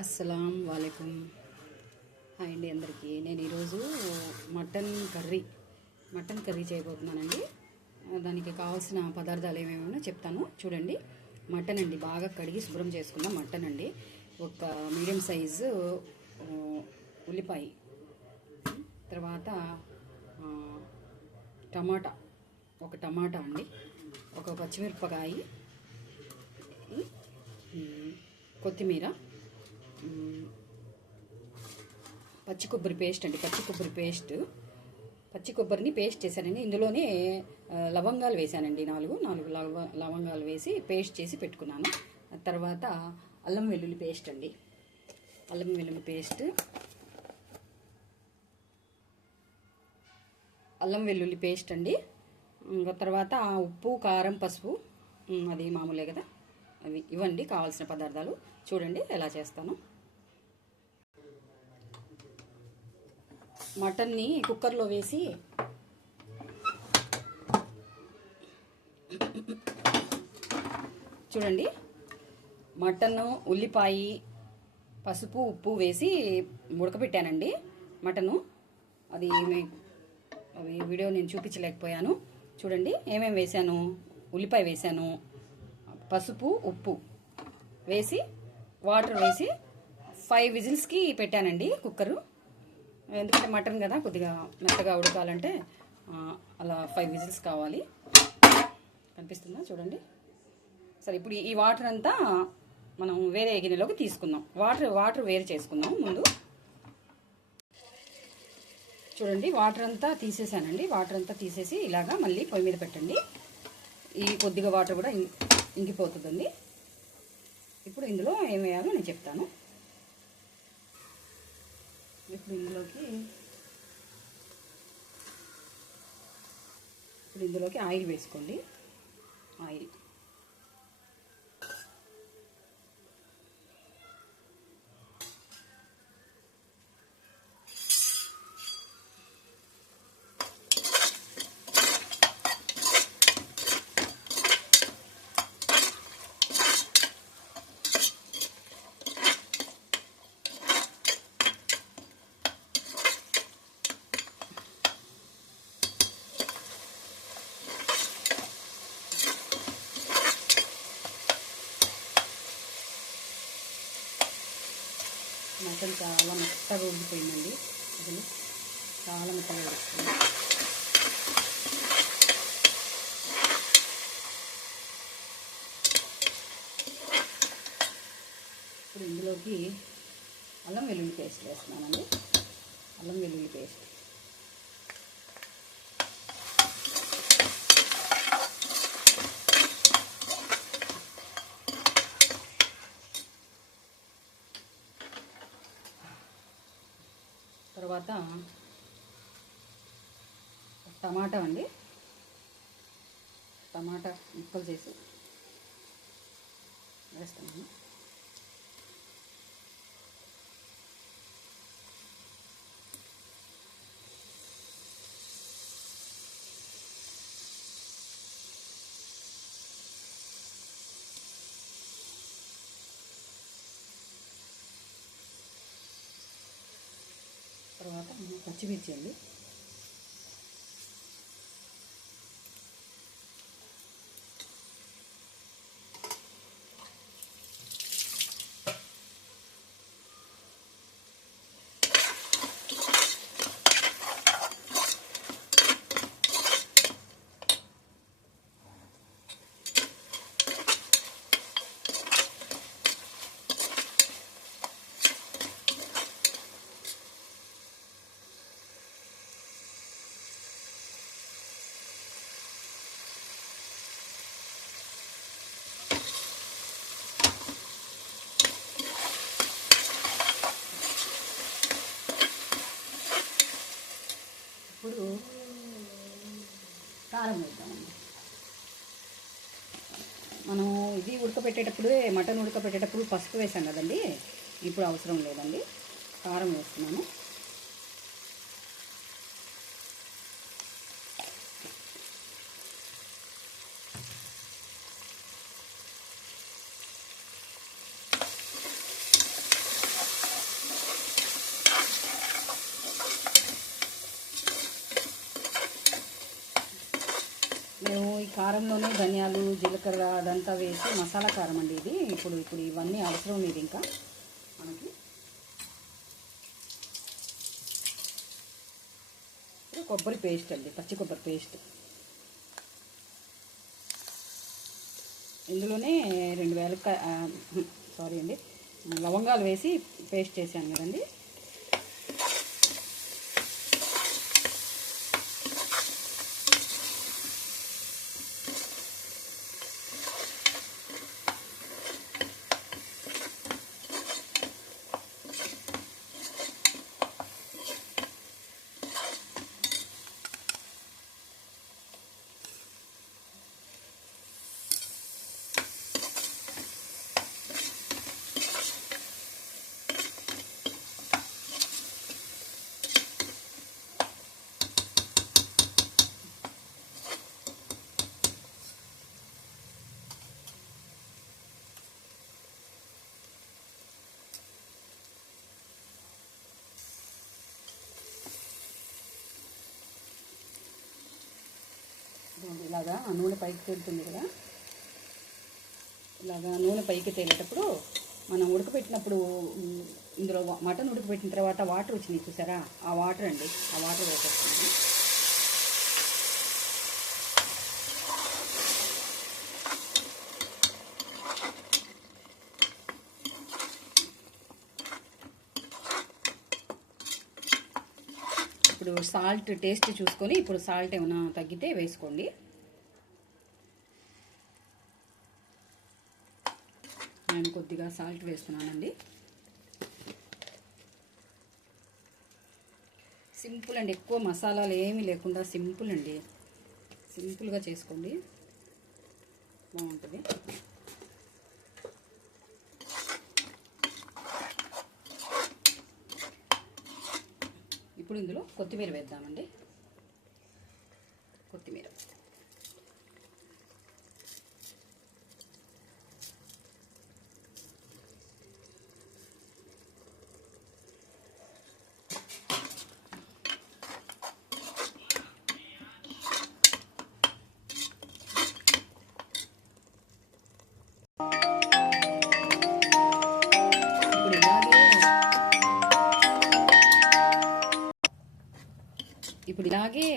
అస్సలం వాలేకుమ్. హాయ్ అండి అందరికీ. నేను ఈరోజు మటన్ కర్రీ చేయబోతున్నానండి. దానికి కావాల్సిన పదార్థాలు ఏమేమో చెప్తాను చూడండి. మటన్ అండి, బాగా కడిగి శుభ్రం చేసుకున్న మటన్ అండి. ఒక మీడియం సైజు ఉల్లిపాయ, తర్వాత ఒక టమాటా అండి, ఒక పచ్చిమిరపకాయ, కొత్తిమీర, పచ్చి కొబ్బరి పేస్ట్ అండి. పచ్చి కొబ్బరిని పేస్ట్ చేశానండి. ఇందులోనే లవంగాలు వేసానండి. నాలుగు లవంగాలు వేసి పేస్ట్ చేసి పెట్టుకున్నాను. తర్వాత అల్లం వెల్లుల్లి పేస్ట్ అండి. ఇంకా తర్వాత ఉప్పు, కారం, పసుపు, అది మామూలే కదా. ఇవ్వండి కావాల్సిన పదార్థాలు. చూడండి ఎలా చేస్తాను. మటన్ని కుక్కర్లో వేసి చూడండి, మటన్, ఉల్లిపాయ, పసుపు, ఉప్పు వేసి ఉడకబెట్టానండి. మటను అది వీడియో నేను చూపించలేకపోయాను. చూడండి ఏమేమి వేసాను. ఉల్లిపాయ వేసాను, పసుపు, ఉప్పు వేసి వాటర్ వేసి 5 విజిల్స్కి పెట్టానండి కుక్కరు. ఎందుకంటే మటన్ కదా, కొద్దిగా మెత్తగా ఉడకాలంటే అలా 5 విజిల్స్ కావాలి. కనిపిస్తుందా చూడండి. సరే, ఇప్పుడు ఈ వాటర్ అంతా మనం వేరే గిన్నెలోకి తీసుకుందాం. వాటర్ వేరు చేసుకుందాం ముందు. చూడండి, వాటర్ అంతా తీసేసానండి. వాటర్ అంతా తీసేసి ఇలాగా మళ్ళీ పొయ్యి మీద పెట్టండి. ఈ కొద్దిగా వాటర్ కూడా ఇంకిపోతుందండి. ఇప్పుడు ఇందులో ఏం వేయాలో నేను చెప్తాను. ఇప్పుడు ఇందులోకి ఆయిల్ వేసుకోండి. ఆయిల్, మటన్ చాలా మెత్తగా ఉడికిపోయిందండి. అసలు చాలా మెత్తగా ఉడుకుతుంది. ఇప్పుడు ఇందులోకి అల్లం వెల్లుల్లి పేస్ట్ వేస్తున్నానండి. తర్వాత టమాటా అండి. టమాటా ముక్కలు చేసి వేస్తాను. తర్వాత పచ్చిమిర్చి అండి. ఇప్పుడు కారం వేద్దామండి. మనం మటన్ ఉడకపెట్టేటప్పుడు పసుపు వేసాం కదండి. ఇప్పుడు అవసరం లేదండి, కారం వేస్తున్నాను. మేము ఈ కారంలోనే ధనియాలు జీలకర్ర అదంతా వేసి మసాలా కారం అండి ఇది. ఇప్పుడు ఇవన్నీ అవసరం లేదు ఇంకా మనకి. కొబ్బరి పేస్ట్ అండి, పచ్చి కొబ్బరి పేస్ట్. ఇందులోనే 2 ఏలక్కాయ లవంగాలు వేసి పేస్ట్ చేశాను కదండి. ఇలాగా నూనె పైకి తేలుతుంది కదా, ఇలాగా నూనె పైకి తేలేటప్పుడు మనం ఉడకబెట్టినప్పుడు ఇందులో మటన్ ఉడకబెట్టిన తర్వాత వాటర్ వచ్చినాయి చూసారా, ఆ వాటర్ అండి, ఆ వాటర్ వేసేస్తుంది. ఇప్పుడు సాల్ట్ టేస్ట్ చూసుకొని ఇప్పుడు సాల్ట్ ఏమైనా తగ్గితే వేసుకోండి. నేను కొద్దిగా సాల్ట్ వేస్తున్నానండి. సింపుల్ అండి, ఎక్కువ మసాలాలు ఏమీ లేకుండా సింపుల్ అండి, సింపుల్గా చేసుకోండి, బాగుంటుంది. ఇప్పుడు ఇందులో కొత్తిమీర వేద్దామండి. కొత్తిమీర ఇప్పుడు ఇలాగే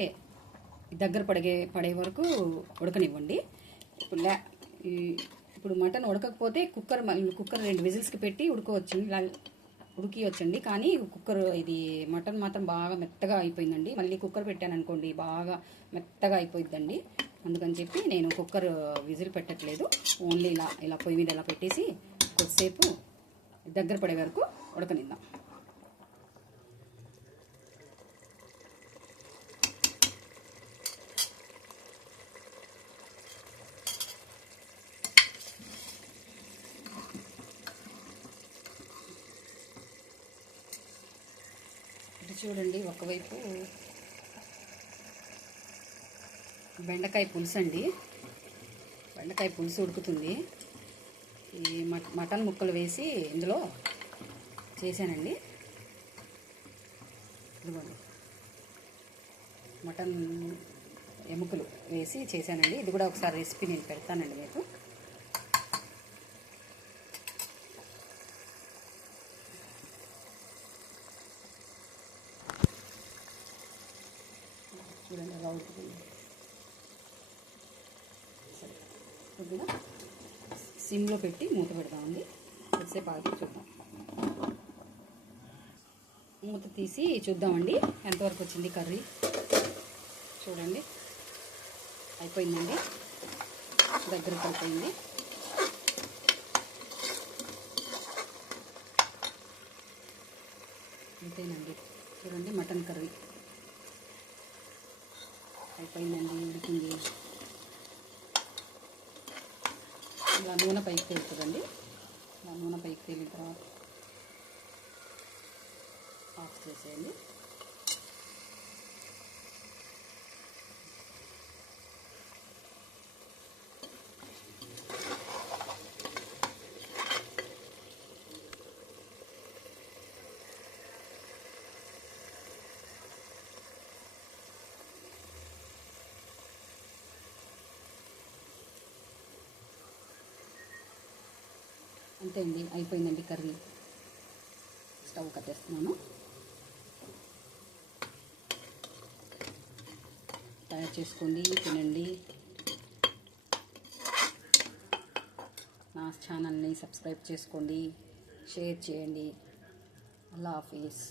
దగ్గర పడే వరకు ఉడకనివ్వండి. ఇప్పుడు మటన్ ఉడకకపోతే కుక్కర్ 2 విజిల్స్కి పెట్టి ఉడికివచ్చండి. కానీ కుక్కర్ ఇది మటన్ మాత్రం బాగా మెత్తగా అయిపోయిందండి. మళ్ళీ కుక్కర్ పెట్టాను అనుకోండి బాగా మెత్తగా అయిపోయిందండి. అందుకని చెప్పి నేను కుక్కర్ విజిల్ పెట్టట్లేదు. ఓన్లీ ఇలా పొయ్యి మీద ఇలా పెట్టేసి కొద్దిసేపు దగ్గర పడే వరకు ఉడకనిద్దాం. చూడండి, ఒకవైపు బెండకాయ పులుసు అండి, బెండకాయ పులుసు ఉడుకుతుంది. ఈ మటన్ ముక్కలు వేసి ఇందులో చేశానండి. ఇదిగోండి మటన్ ఎముకలు వేసి చేశానండి. ఇది కూడా ఒకసారి రెసిపీ నేను పెడతానండి మీకు. చూడండి అలా ఉడుకుతుంది. సరే, కొద్దిగా సిమ్లో పెట్టి మూత పెడదామండి. కొద్దిసేపు ఆగి చూద్దాం. మూత తీసి చూద్దామండి ఎంతవరకు వచ్చింది కర్రీ. చూడండి అయిపోయిందండి, దగ్గరకు అయిపోయింది. అంతేనండి, చూడండి మటన్ కర్రీ అయిపోయిందండి, ఉడికింది. ఇలా నూనె పైకి తేలుతుందండి. ఇలా నూనె పైకి తేలిన తర్వాత ఆఫ్ చేసేయండి. అంతే అండి, అయిపోయిందండి కర్రీ. స్టవ్ కట్టేస్తున్నాను. తయారు చేసుకోండి, తినండి. నా ఛానల్ని సబ్స్క్రైబ్ చేసుకోండి, షేర్ చేయండి. అల్లా హాఫీజ్.